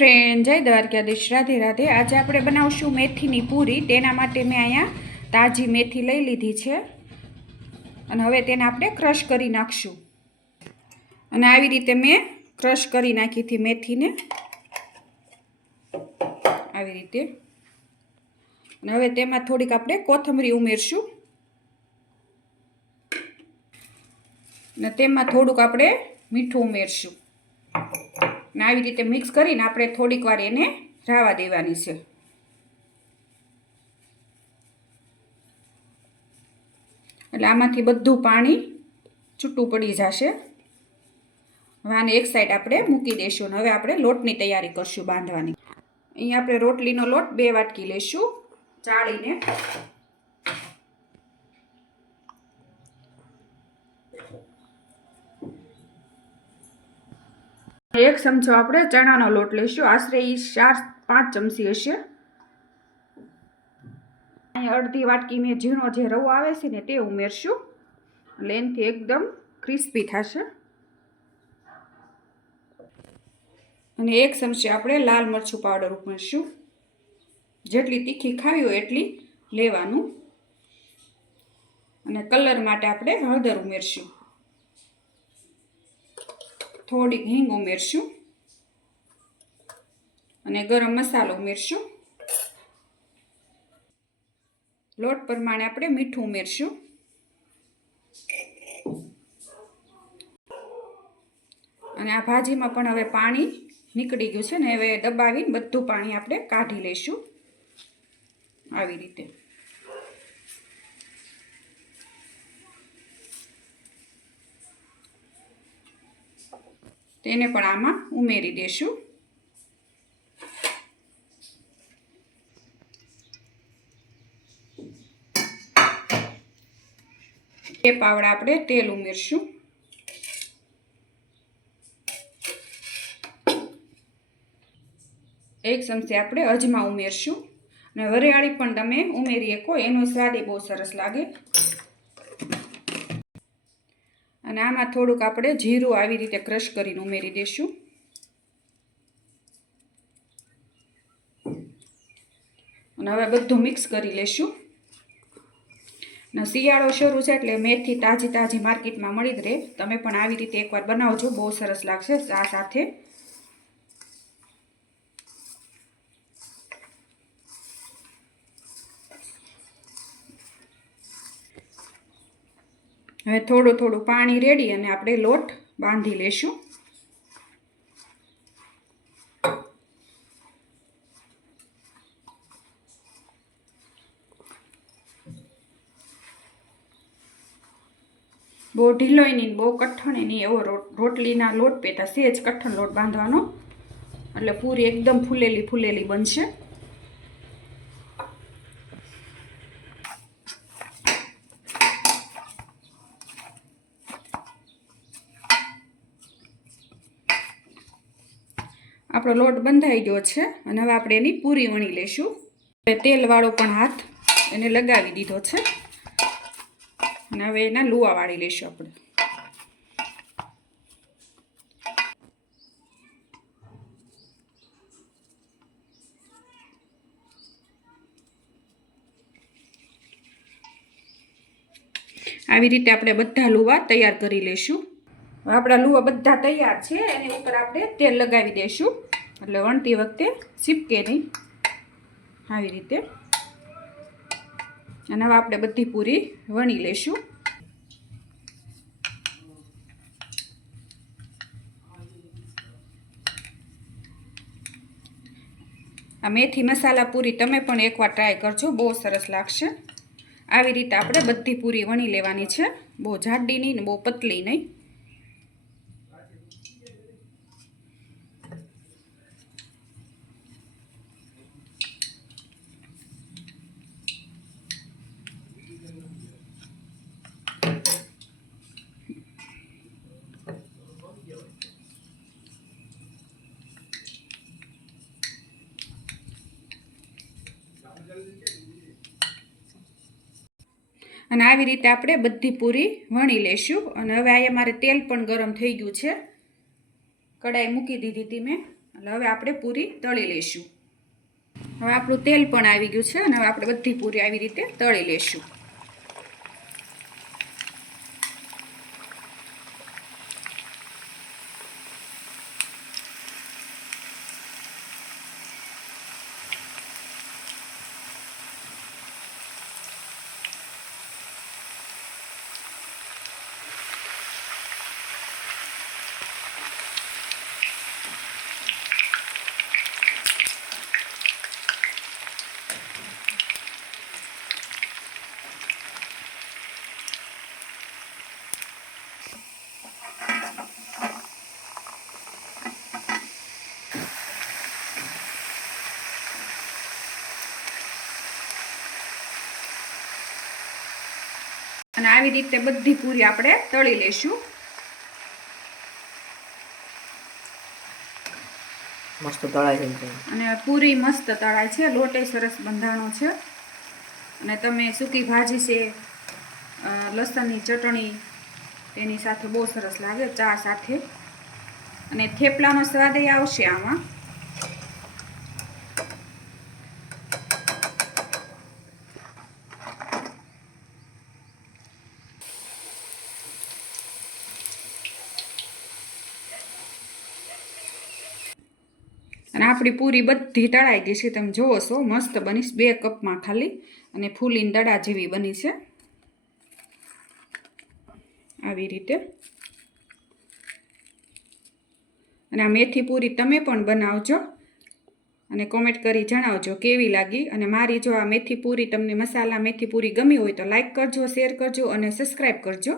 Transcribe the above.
Friend, જય દ્વારકાધીશ, રાધે રાધે. આજે આપણે બનાવશું મેથીની પૂરી. તેના માટે મેં અહીંયા તાજી મેથી લઈ લીધી છે. અને હવે તેને આપણે ક્રશ કરી નાખશું. અને આવી રીતે મેં ક્રશ કરી નાખી હતી મેથીને. આવી રીતે. અને હવે તેમાં થોડીક આપણે કોથમરી ઉમેરશું. અને તેમાં થોડુંક આપણે મીઠું ઉમેરશું. ને આવી રીતે મિક્સ કરીને આપણે થોડીક વાર એને રાવા દેવાની છે. એટલે આમાંથી બધું પાણી છૂટું પડી જશે. હવે આને એક સાઈડ આપણે મૂકી દઈશું અને હવે આપણે લોટની તૈયારી કરશું બાંધવાની. અહીંયા આપણે રોટલીનો લોટ બે વાટકી લઈશું. ચાળીને એક ચમચો આપણે ચણાનો લોટ લઈશું. આશરે એ ચાર, પાંચ ચમચી હશે. અહીંયા અડધી વાટકી મેં ઝીણો જે રવો આવે છે ને તે ઉમેરશું. એટલે એનાથી એકદમ ક્રિસ્પી થશે. અને એક ચમચી આપણે લાલ મરચું પાવડર ઉમેરશું. જેટલી તીખી ખાવી હોય એટલી લેવાનું. અને કલર માટે આપણે હળદર ઉમેરશું. થોડીક હિંગ ઉમેરશું અને ગરમ મસાલો ઉમેરશું. લોટ પ્રમાણે આપણે મીઠું ઉમેરશું. અને આ ભાજીમાં પણ હવે પાણી નીકળી ગયું છે ને, હવે દબાવીને બધું પાણી આપણે કાઢી લઈશું. આવી રીતે. તેને પણ આમાં ઉમેરી દેશું. એ પાવડા આપણે તેલ ઉમેરશું. એક ચમચી આપણે અજમા ઉમેરશું. અને વરિયાળી પણ તમે ઉમેરી શકો એનો સ્વાદ બહુ સરસ લાગે. અને આમાં થોડુંક આપણે જીરું આવી રીતે ક્રશ કરીને ઉમેરી દઈશું અને હવે બધું મિક્સ કરી લેશું. ને શિયાળો શરૂ છે એટલે મેથી તાજી તાજી માર્કેટમાં મળી જ રહે. તમે પણ આવી રીતે એકવાર બનાવજો. બહુ સરસ લાગશે ચા સાથે. હવે થોડું થોડું પાણી રેડી અને આપણે લોટ બાંધી લેશું. બહુ ઢીલોય નહીં બહુ કઠણ નહીં એવો રોટલીના લોટ પેટા સહેજ કઠણ લોટ બાંધવાનો. એટલે પૂરી એકદમ ફૂલેલી ફૂલેલી બનશે. આપણો લોટ બંધાઈ ગયો છે અને હવે આપણે એની પૂરી વણી લઈશું. હવે તેલવાળો પણ હાથ એને લગાવી દીધો છે. અને હવે એના લુવા વાળી લઈશું આપણે. આવી રીતે આપણે બધા લુવા તૈયાર કરી લઈશું. આપણા લુવા બધા તૈયાર છે, એની ઉપર આપણે તેલ લગાવી દઈશું. એટલે વણતી વખતે સીપકે નહીં. આવી રીતે. અને હવે આપણે બધી પૂરી વણી લઈશું. આ મેથી મસાલા પૂરી તમે પણ એકવાર ટ્રાય કરજો, બહુ સરસ લાગશે. આવી રીતે આપણે બધી પૂરી વણી લેવાની છે. બહુ જાડી નહીં ને બહુ પતલી નહીં. અને આવી રીતે આપણે બધી પૂરી વણી લઈશું અને હવે અહીંયા મારે તેલ પણ ગરમ થઈ ગયું છે. કડાઈ મૂકી દીધી હતી મેં. એટલે હવે આપણે પૂરી તળી લઈશું હવે આપણું તેલ પણ આવી ગયું છે અને હવે આપણે બધી પૂરી આવી રીતે તળી લઈશું અને આવી રીતે બધી પૂરી આપણે તળી લેશું મસ્ત તળાય છે અને પૂરી મસ્ત તળાય છે. લોટે સરસ બંધાણો છે. અને તમે સૂકી ભાજી છે લસણની ચટણી તેની સાથે બહુ સરસ લાગે ચા સાથે. અને થેપલાનો સ્વાદ ય આવશે આમાં. અને આપણી પૂરી બધી તળાઈ ગઈ છે તમે જુઓ છો, મસ્ત બનીશ બે કપમાં ખાલી અને ફૂલીને દડા જેવી બની છે. આવી રીતે. અને આ મેથી પૂરી તમે પણ બનાવજો અને કોમેન્ટ કરી જણાવજો કેવી લાગી અને મારી જો આ મેથી પૂરી, તમને મસાલા મેથી પૂરી ગમી હોય તો લાઈક કરજો શેર કરજો અને સબસ્ક્રાઈબ કરજો.